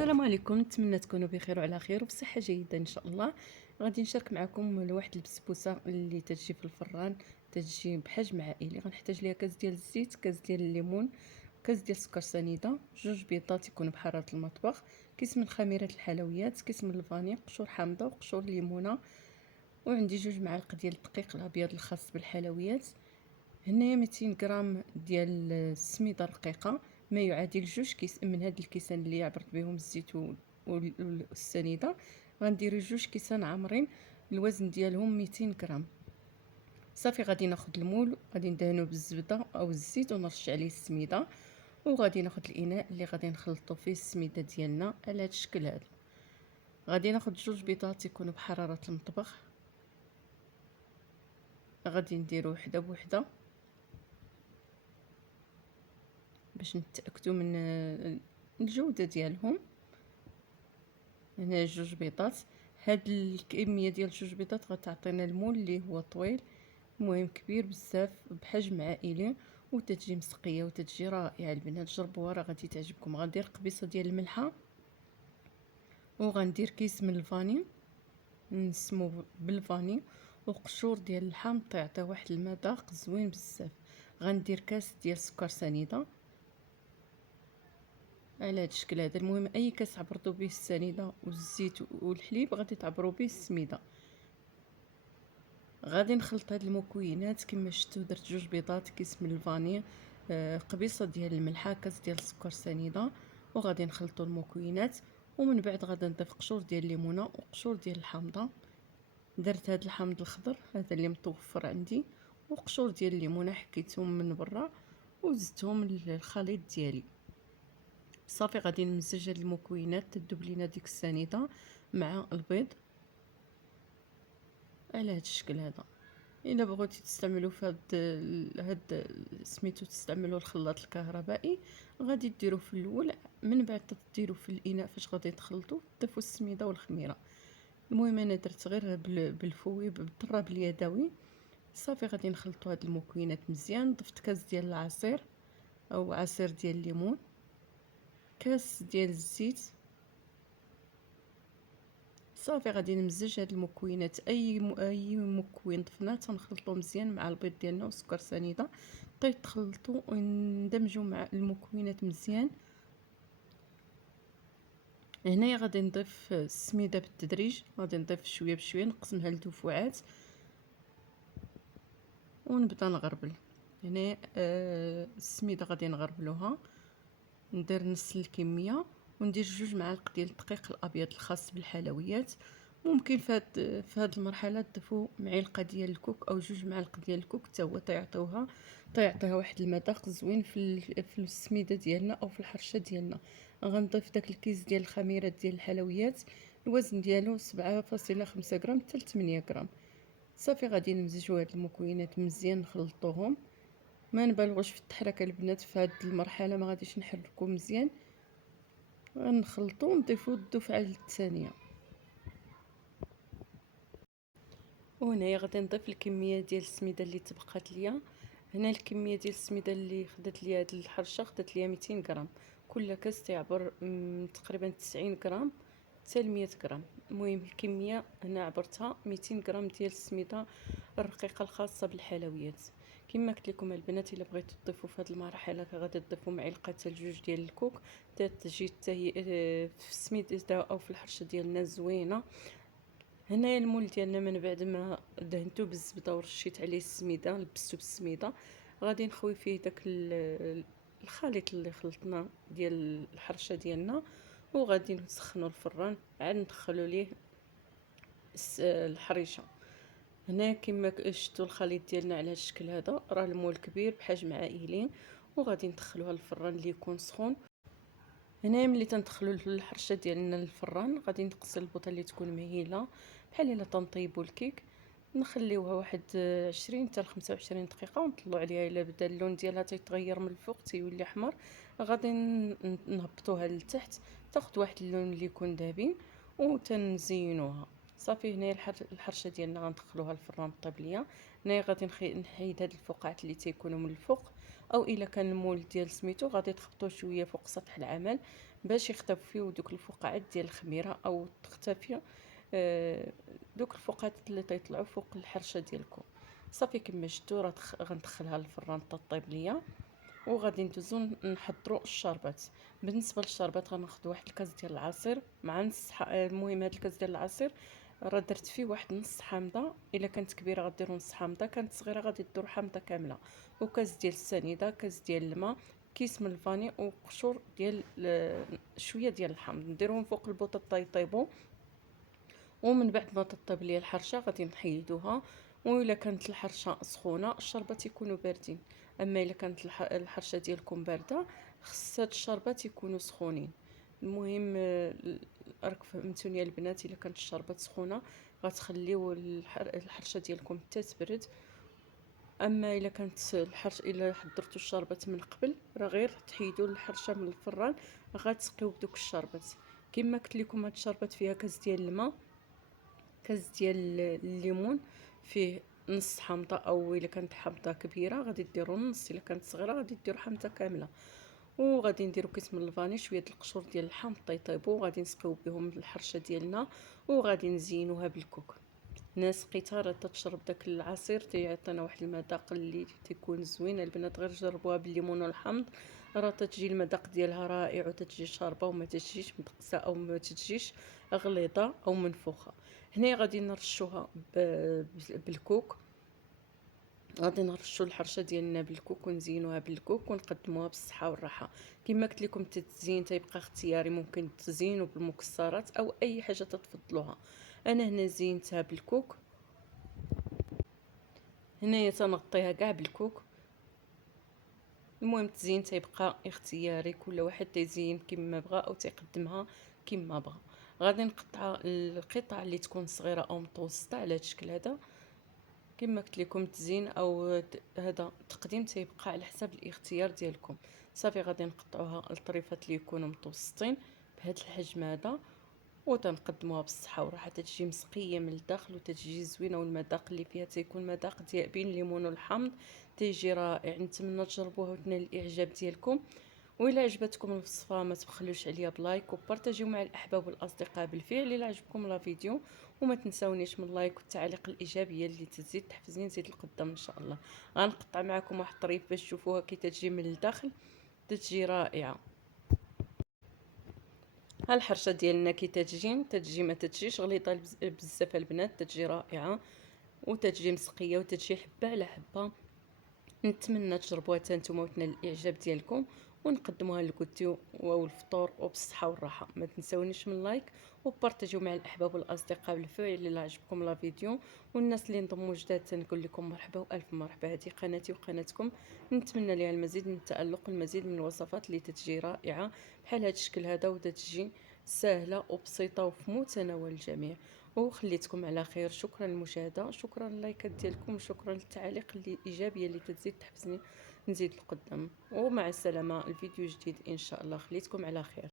السلام عليكم، نتمنى تكونوا بخير وعلى خير وبصحه جيده ان شاء الله. غادي نشارك معكم واحد البسبوسه اللي تجي في الفران، تجي بحجم عائلي. غنحتاج ليها كاس ديال الزيت، كاس ديال الليمون، كاس ديال السكر سنيده، جوج بيضات يكونوا بحراره المطبخ، كيس من خميره الحلويات، كيس من الفاني، قشور حامضه وقشور ليمونه، وعندي جوج معالق ديال الدقيق الابيض الخاص بالحلويات. هنايا 200 غرام ديال السميده رقيقه، ما يعادل جوج كيس من هاد الكيسان اللي عبرت بهم الزيت والسنيده. غندير جوج كيسان عامرين، الوزن ديالهم 200 غرام. صافي غادي ناخذ المول، غادي ندهنو بالزبده او الزيت ونرش عليه السميده، وغادي ناخذ الاناء اللي غادي نخلطوا فيه السميده ديالنا على هذا الشكل هذا. غادي ناخذ جوج بيضات يكونوا بحراره المطبخ، غادي نديرو وحده بوحده باش نتاكدوا من الجوده ديالهم. هنا جوج بيضات، هاد الكميه ديال جوج بيضات غتعطينا المول اللي هو طويل، المهم كبير بزاف بحجم عائلي، وتتجي مسقيه وتتجي رائعه. البنات جربوها راه غادي تعجبكم. غندير قبيصه ديال الملحه، وغندير كيس من الفاني نسمو بالفاني، وقشور ديال الحامض تعطي واحد المذاق زوين بزاف. غندير كاس ديال السكر سنيده على هذا الشكل هذا. المهم اي كاس عبرتو به السنيده والزيت والحليب غادي تعبروا به السميده. غادي نخلط هاد المكونات كما شفتوا. درت جوج بيضات، كيس من الفاني، قبيصه ديال الملحه، كاس ديال السكر سنيده، وغادي نخلطوا المكونات. ومن بعد غادي نضيف قشور ديال الليمونه وقشور ديال الحامضه. درت هاد الحامض الخضر هذا اللي متوفر عندي، وقشور ديال الليمونه حكيتهم من برا وزدتهم للخليط ديالي. صافي غادي نمزج هاد المكونات تذوب لينا ديك السنيده مع البيض على هاد الشكل هذا. الا بغيتي تستعملوا في هاد سميتو تستعملوا الخلاط الكهربائي، غادي ديروا في الاول، من بعد تديروا في الاناء فاش غادي تخلطوا تضيفوا السميده والخميره. المهم انا درت غير بالفوي بالضراب اليدوي. صافي غادي نخلطوا هاد المكونات مزيان. ضفت كاس ديال العصير او عصير ديال الليمون، كاس ديال الزيت. صافي غادي نمزج هاد المكونات، اي مكون ضفناه تنخلطو مزيان مع البيض ديالنا والسكر سنيده، تخلطوا وندمجوا مع المكونات مزيان. هنايا غادي نضيف السميده بالتدريج، غادي نضيف شويه بشويه، نقسمها لدفعات ونبدا نغربل. هنا السميده غادي نغربلوها، ندير نص الكميه، وندير جوج معالق ديال الدقيق الابيض الخاص بالحلويات. ممكن في هذه المرحله تضيفوا معلقه ديال الكوك او جوج معالق ديال الكوك حتى هو تيعطيها واحد المذاق زوين في السميده ديالنا او في الحرشه ديالنا. غنضيف داك الكيس ديال الخميره ديال الحلويات، الوزن ديالو 7.5 غرام حتى 8 غرام. صافي غادي نمزجوا هاد المكونات مزيان نخلطوهم. ما نبالغوش في التحركه البنات في هذه المرحله، ما غاديش نحركو مزيان، غنخلطو ونضيفو الدفعه الثانيه. وهنايا غادي نضيف الكميه ديال السميده اللي تبقات ليا. هنا الكميه ديال السميده اللي خدات ليا هاد الحرشه خدات ليا 200 غرام، كل كاس تيعبر تقريبا 90 غرام حتى 100 غرام. المهم الكميه هنا عبرتها 200 غرام ديال السميده الرقيقه الخاصه بالحلويات. كما قلت لكم البنات، الا بغيتوا تضيفوا في هذه المرحله غادي تضيفوا معلقه حتى جوج ديال الكوك، تجي حتى هي في السميده او في الحرشه ديالنا زوينه. هنايا المول ديالنا من بعد ما دهنتو بالزبده ورشيت عليه السميده، لبستو بالسميده، غادي نخوي فيه داك الخليط اللي خلطنا ديال الحرشه ديالنا، وغادي نسخنوا الفران عاد ندخلوا ليه الحريشه. هنا كما شفتوا الخليط ديالنا على الشكل هذا، راه المول كبير بحجم عائلي، وغادي ندخلوها للفران اللي يكون سخون. هنا ملي تندخلوا الحرشه ديالنا للفران غادي نغسل البوطه اللي تكون مهيله، بحال الا تنطيبوا الكيك، نخليوها واحد 20 حتى 25 دقيقه ونطلعوا عليها. الا بدا اللون ديالها تيتغير من الفوق تيولي احمر، غادي نهبطوها لتحت تاخذ واحد اللون اللي يكون ذهبي وتنزينوها. صافي هنا الحرشه ديالنا غندخلوها الفران طيب ليا. هنا غادي نحيد هاد الفقاعات اللي تيكونوا من الفوق، او الا كان المول ديال سميتو غادي تخبطوه شويه فوق سطح العمل باش يختفيو دوك الفقاعات ديال الخميره او تختفي دوك الفقاعات اللي تيطلعوا فوق الحرشه ديالكم. صافي كما شفتوا راه غندخلها للفران طيب ليا، وغادي ندوزو نحضروا الشربات. بالنسبه للشربات غناخذ واحد الكاس ديال العصير مع المهم هذا الكاس ديال العصير راه درت فيه واحد نص حامضه، الا كانت كبيره غديروا نص حامضه، كانت صغيره غادي ديروا حامضه كامله، وكاس ديال السنيده، كاس ديال الماء، كيس من الفاني، وقشور ديال شويه ديال الحامض، نديروهم فوق البوطه طيبوا. ومن بعد ما تطيب لي الحرشه غادي نحيدوها. والا كانت الحرشه سخونه الشربات يكونوا باردين، اما الا كانت الحرشه ديالكم بارده خص هاد الشربات يكونوا سخونين. المهم راك فهمتوني البنات، الا كانت الشربات سخونه غتخليو الحرشه ديالكم حتى تبرد. اما الا كانت الا حضرتوا الشربات من قبل راه غير تحيدوا الحرشه من الفران غتسقيو بدوك الشربات. كما قلت لكم هاد الشربات فيها كاس ديال الماء، كاس ديال الليمون، فيه نص حامضه، او الا كانت حامضه كبيره غادي ديروا نص، الا كانت صغيره غادي ديروا حامضه كامله. وغادي نديروا كيس من الفاني، شويه القشور ديال الحامض طيبوا، وغادي نسقيو بهم الحرشه ديالنا، وغادي نزينوها بالكوك. هنا سقيتها راه تشرب داك العصير تيعطينا واحد المذاق اللي تيكون زوين. البنات غير جربوها بالليمون والحامض راه تتجي المذاق ديالها رائع، وتتجي شاربه وما تجيش مدقسه او ما تجيش غليظه او منفوخه. هنا غادي نرشوها بالكوك، غادي نرشوا الحرشه ديالنا بالكوك ونزينوها بالكوك ونقدموها بالصحه والراحه. كما قلت لكم التزيين تيبقى اختياري، ممكن تزينوا بالمكسرات او اي حاجه تتفضلوها. انا هنا زينتها بالكوك، هنايا تنغطيها كاع بالكوك. المهم التزيين تيبقى اختياري، كل واحد تيزين كما بغى او تيقدمها كما بغى. غادي نقطع القطع اللي تكون صغيره او متوسطه على هذا الشكل هذا. كما قلت لكم التزيين او هذا التقديم تيبقى على حسب الاختيار ديالكم. صافي غادي نقطعوها الطريفات اللي يكونوا متوسطين بهذا الحجم هذا، وتنقدموها بالصحه والراحه. تتجي مسقيه من الداخل وتتجي زوينه، والمذاق اللي فيها تيكون مذاق ديال بين الليمون والحامض، تيجي رائع. نتمنى تجربوها وتنال الاعجاب ديالكم. وإلا عجبتكم الوصفه ما تبخلوش عليا بلايك وبارطاجيو مع الاحباب والاصدقاء بالفعل. الا عجبكم لا فيديو وما تنساونيش من اللايك والتعليق الايجابيه اللي تزيد تحفزني نزيد القدام ان شاء الله. غنقطع معكم واحد الطريف باش تشوفوها كي تجي من الداخل، تتجي رائعه. ها الحرشه ديالنا كي تتجي ما تتجيش غليظه بزاف البنات، تتجي رائعه وتتجي مسقيه وتتجي حبه على حبه. نتمنى تجربوها حتى نتوما وتنال الاعجاب ديالكم، ونقدموها للكوتي والفطور وبالصحه والراحه. ما تنساونيش من لايك وبارطاجيو مع الاحباب والاصدقاء بالفعل الا عجبكم لا فيديو. والناس اللي انضموا جداد تنقول لكم مرحبا والف مرحبا. هذه قناتي وقناتكم، نتمنى ليها المزيد من التالق والمزيد من الوصفات اللي تتجي رائعه بحال هذا الشكل هذا، وتتجي سهله وبسيطه وفي متناول الجميع. وخليتكم على خير. شكرا للمشاهده، شكرا لللايكات ديالكم، شكرا للتعاليق اللي ايجابيه اللي تزيد تحفزني نزيد القدام. ومع السلامه، الفيديو جديد ان شاء الله. خليتكم على خير.